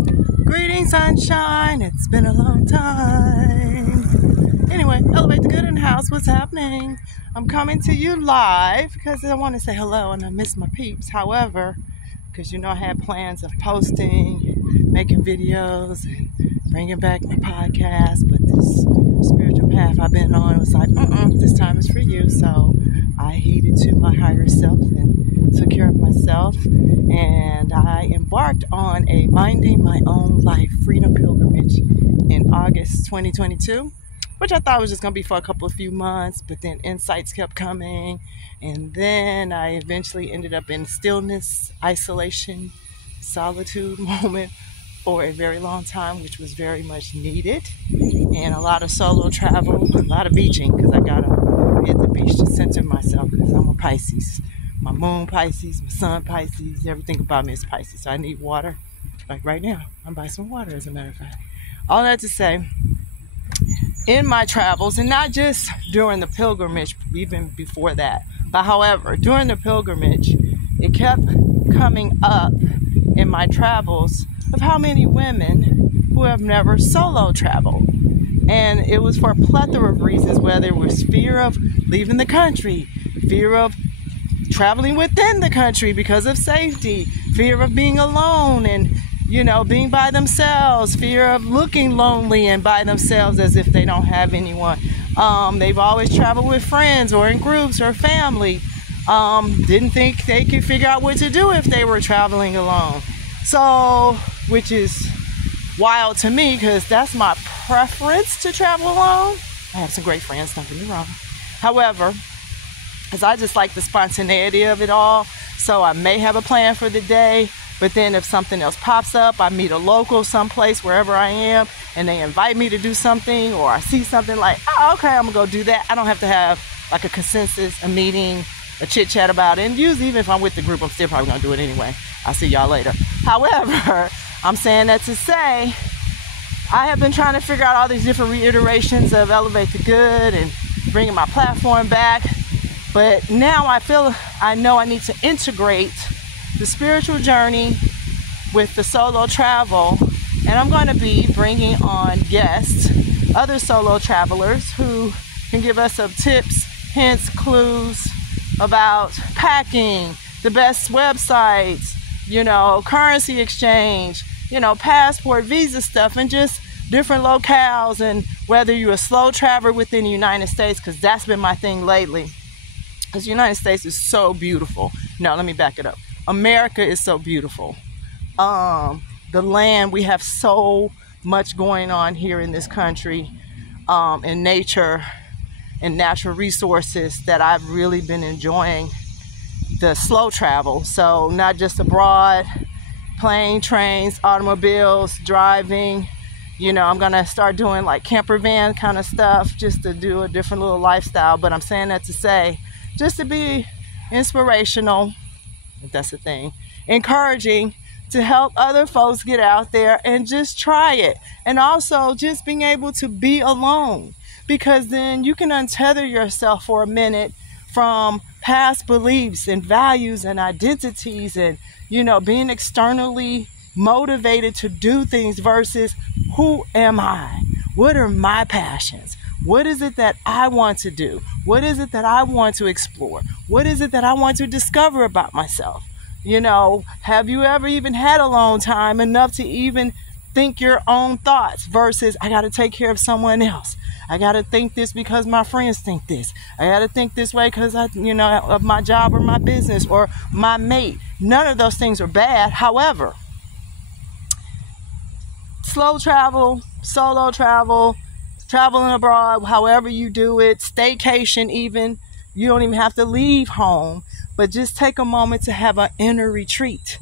Greetings, sunshine. It's been a long time. Anyway, Elevate the Good in the house. What's happening? I'm coming to you live because I want to say hello and I miss my peeps. However, because I had plans of posting, making videos, and bringing back my podcast, but this spiritual path I've been on was like, this time is for you. So I heeded to my higher self and took care of myself, and I embarked on a Minding My Own Life Freedom Pilgrimage in August 2022, which I thought was just going to be for a few months, but then insights kept coming, and then I eventually ended up in stillness, isolation, solitude moment for a very long time, which was very much needed, and a lot of solo travel, a lot of beaching, because I got to hit the beach to center myself, because I'm a Pisces. My moon Pisces, my sun Pisces, everything about me is Pisces, so I need water. Like right now, I'm by some water, as a matter of fact. All that to say, in my travels, and not just during the pilgrimage, even before that, but however, during the pilgrimage, it kept coming up in my travels of how many women who have never solo traveled. And it was for a plethora of reasons, whether it was fear of leaving the country, fear of traveling within the country because of safety, fear of being alone and, being by themselves, fear of looking lonely and by themselves as if they don't have anyone. They've always traveled with friends or in groups or family. Didn't think they could figure out what to do if they were traveling alone. So, which is wild to me because that's my preference, to travel alone. I have some great friends, don't get me wrong. However, because I just like the spontaneity of it all. So I may have a plan for the day, but then if something else pops up, I meet a local someplace, wherever I am, and they invite me to do something, or I see something like, oh, okay, I'm going to go do that. I don't have to have like a consensus, a meeting, a chit chat about it. And usually, even if I'm with the group, I'm still probably going to do it anyway. I'll see y'all later. However, I'm saying that to say, I have been trying to figure out all these different reiterations of Elevate the Good and bringing my platform back. But now I know I need to integrate the spiritual journey with the solo travel. And I'm going to be bringing on guests, other solo travelers who can give us some tips, hints, clues about packing, the best websites, currency exchange, passport, visa stuff, and just different locales, and whether you're a slow traveler within the United States, because that's been my thing lately. Because the United States is so beautiful. No, let me back it up. America is so beautiful. The land, we have so much going on here in this country, in nature and natural resources, that I've really been enjoying the slow travel. So not just abroad, plane, trains, automobiles, driving. I'm going to start doing like camper van kind of stuff just to do a different little lifestyle. But I'm saying that to say, just to be inspirational, if that's the thing, encouraging to help other folks get out there and just try it. And also just being able to be alone, because then you can untether yourself for a minute from past beliefs and values and identities and, being externally motivated to do things versus who am I? What are my passions? What is it that I want to do? What is it that I want to explore? What is it that I want to discover about myself? Have you ever even had alone time enough to even think your own thoughts versus I got to take care of someone else? I got to think this because my friends think this. I got to think this way because of my job or my business or my mate. None of those things are bad. However, slow travel, solo travel, traveling abroad, however you do it, staycation even, you don't even have to leave home, but just take a moment to have an inner retreat.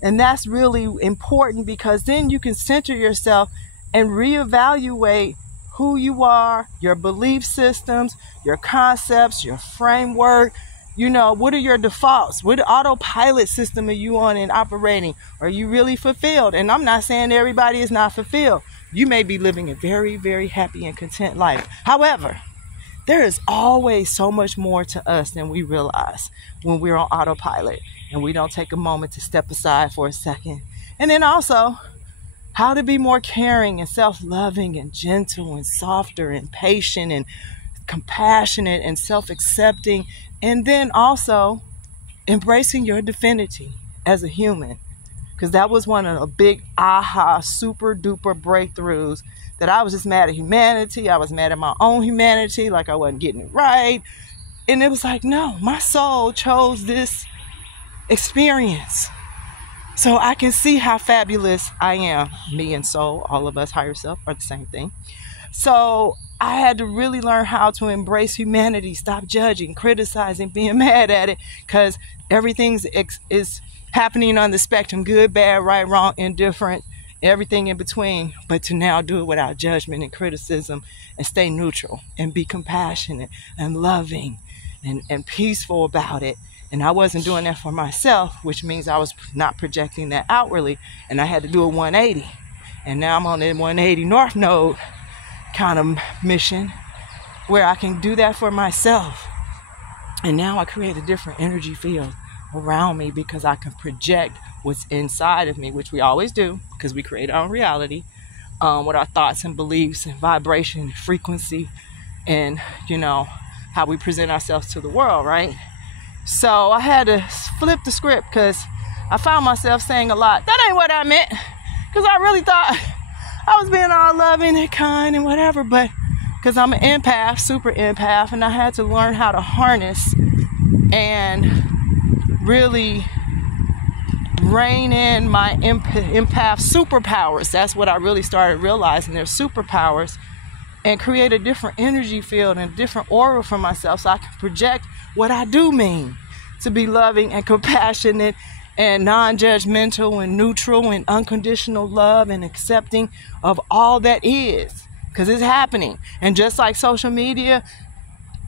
And that's really important, because then you can center yourself and reevaluate who you are, your belief systems, your concepts, your framework. What are your defaults? What autopilot system are you on and operating? Are you really fulfilled? And I'm not saying everybody is not fulfilled. You may be living a very, very happy and content life. However, there is always so much more to us than we realize when we're on autopilot and we don't take a moment to step aside for a second. And then also how to be more caring and self-loving and gentle and softer and patient and compassionate and self-accepting, and then also embracing your divinity as a human. Because that was one of the big aha super duper breakthroughs, that I was just mad at humanity. I was mad at my own humanity, like I wasn't getting it right. And it was like, no, my soul chose this experience. So I can see how fabulous I am. Me and soul, all of us, higher self, are the same thing. So I had to really learn how to embrace humanity, stop judging, criticizing, being mad at it, because everything is happening on the spectrum, good, bad, right, wrong, indifferent, everything in between. But to now do it without judgment and criticism and stay neutral and be compassionate and loving and peaceful about it. And I wasn't doing that for myself, which means I was not projecting that outwardly. And I had to do a 180. And now I'm on the 180 North Node kind of mission where I can do that for myself. And now I create a different energy field around me because I can project what's inside of me, which we always do because we create our own reality with our thoughts and beliefs and vibration and frequency and, you know, how we present ourselves to the world, right? So I had to flip the script because I found myself saying a lot, that ain't what I meant, because I really thought I was being all loving and kind and whatever, but because I'm an empath, super empath, and I had to learn how to harness and really rein in my empath superpowers. That's what I really started realizing, their superpowers, and create a different energy field and a different aura for myself so I can project what I do mean to be loving and compassionate and non-judgmental and neutral and unconditional love and accepting of all that is, because it's happening. And just like social media,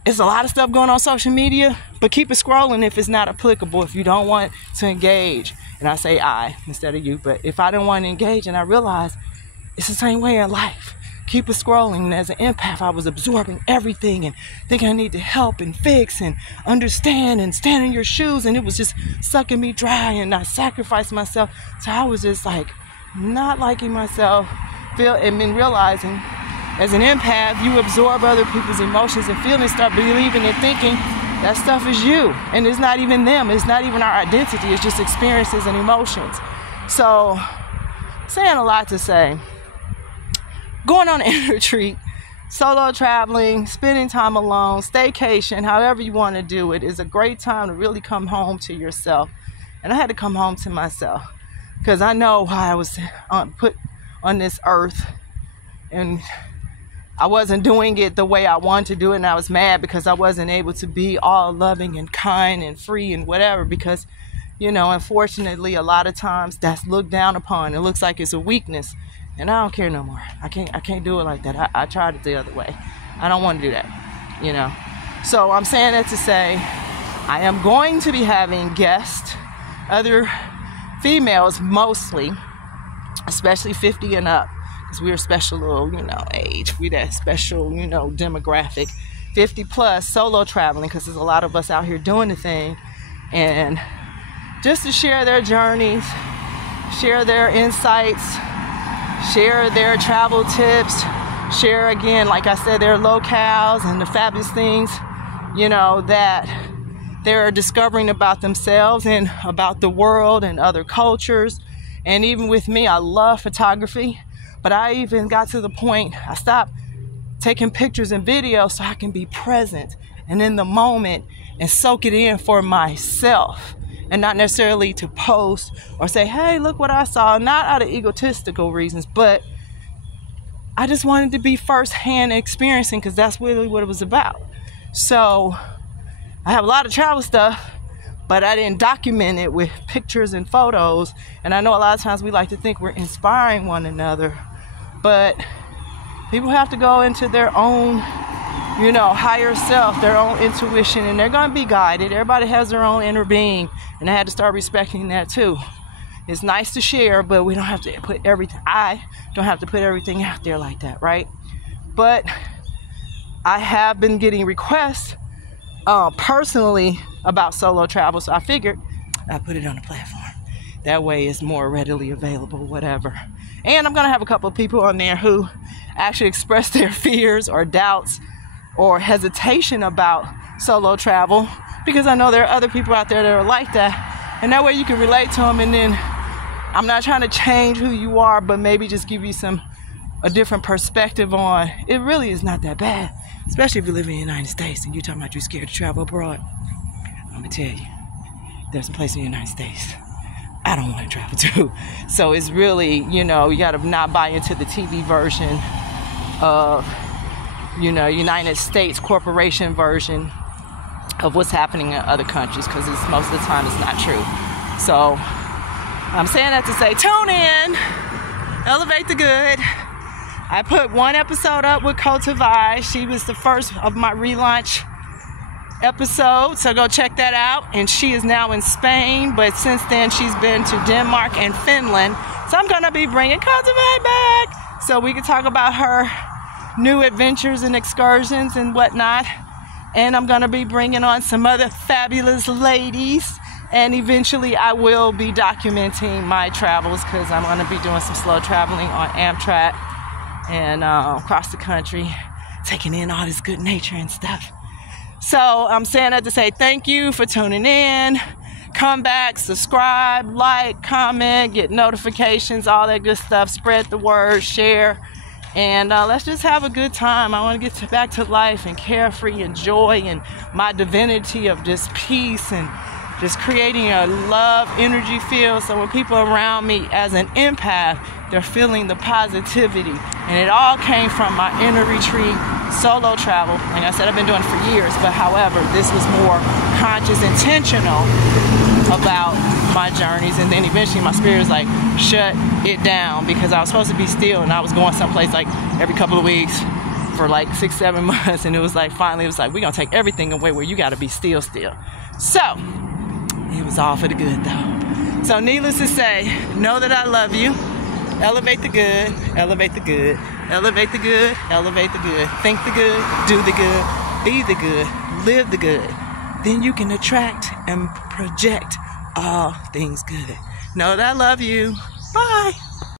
it's a lot of stuff going on social media, but keep it scrolling if it's not applicable, if you don't want to engage. And I say I instead of you, but if I don't want to engage and I realize it's the same way in life, keep it scrolling. And as an empath, I was absorbing everything and thinking I need to help and fix and understand and stand in your shoes, and it was just sucking me dry, and I sacrificed myself. So I was just like not liking myself, and then realizing as an empath, you absorb other people's emotions and feelings, start believing and thinking that stuff is you, and it's not even them, it's not even our identity, it's just experiences and emotions. So saying a lot to say, going on an inner retreat, solo traveling, spending time alone, staycation, however you want to do it, is a great time to really come home to yourself. And I had to come home to myself because I know why I was put on this earth, and I wasn't doing it the way I wanted to do it, and I was mad because I wasn't able to be all loving and kind and free and whatever, because, you know, unfortunately, a lot of times that's looked down upon. It looks like it's a weakness. And I don't care no more. I can't do it like that. I tried it the other way. I don't want to do that, you know. So I'm saying that to say I am going to be having guests, other females mostly, especially 50 and up, because we're a special little, you know, age. We're that special, you know, demographic, 50 plus, solo traveling, because there's a lot of us out here doing the thing. And just to share their journeys, share their insights, share their travel tips, share, again, like I said, their locales and the fabulous things, you know, that they're discovering about themselves and about the world and other cultures. And even with me, I love photography, but I even got to the point I stopped taking pictures and videos so I can be present and in the moment and soak it in for myself. And not necessarily to post or say, hey, look what I saw. Not out of egotistical reasons, but I just wanted to be firsthand experiencing, because that's really what it was about. So I have a lot of travel stuff, but I didn't document it with pictures and photos. And I know a lot of times we like to think we're inspiring one another, but people have to go into their own, you know, higher self, their own intuition, and they're going to be guided. Everybody has their own inner being, and I had to start respecting that too. It's nice to share, but we don't have to put everything, I don't have to put everything out there like that, right? But I have been getting requests personally about solo travel, so I figured I'd put it on the platform. That way it's more readily available, whatever. And I'm going to have a couple of people on there who actually express their fears or doubts or hesitation about solo travel, because I know there are other people out there that are like that, and that way you can relate to them. And then I'm not trying to change who you are, but maybe just give you a different perspective on it. Really is not that bad, especially if you live in the United States and you're talking about you're scared to travel abroad. I'm gonna tell you, there's some places in the United States I don't want to travel to. So it's really, you gotta not buy into the TV version of, United States corporation version of what's happening in other countries, because most of the time it's not true. So I'm saying that to say, tune in, elevate the good. I put one episode up with Kottavei. She was the first of my relaunch episode, so go check that out. And she is now in Spain, but since then she's been to Denmark and Finland. So I'm gonna be bringing Kottavei back so we can talk about her new adventures and excursions and whatnot. And I'm gonna be bringing on some other fabulous ladies, and eventually I will be documenting my travels, because I'm gonna be doing some slow traveling on Amtrak and across the country, taking in all this good nature and stuff. So I'm saying that to say thank you for tuning in. Come back, subscribe, like, comment, get notifications, all that good stuff. Spread the word, share, and let's just have a good time. I want to get back to life and carefree and joy and my divinity of just peace and just creating a love energy field. So when people around me as an empath, they're feeling the positivity. And it all came from my inner retreat, solo travel. Like I said, I've been doing it for years, but however, this was more conscious, intentional about my journeys. And then eventually my spirit was like, shut it down, because I was supposed to be still, and I was going someplace like every couple of weeks for like 6-7 months. And it was like, finally, it was like, we're gonna take everything away where you gotta be still. So it was all for the good though. So needless to say, know that I love you. Elevate the good, elevate the good, elevate the good, elevate the good. Think the good, do the good, be the good, live the good. Then you can attract and project all things good. Know that I love you. Bye.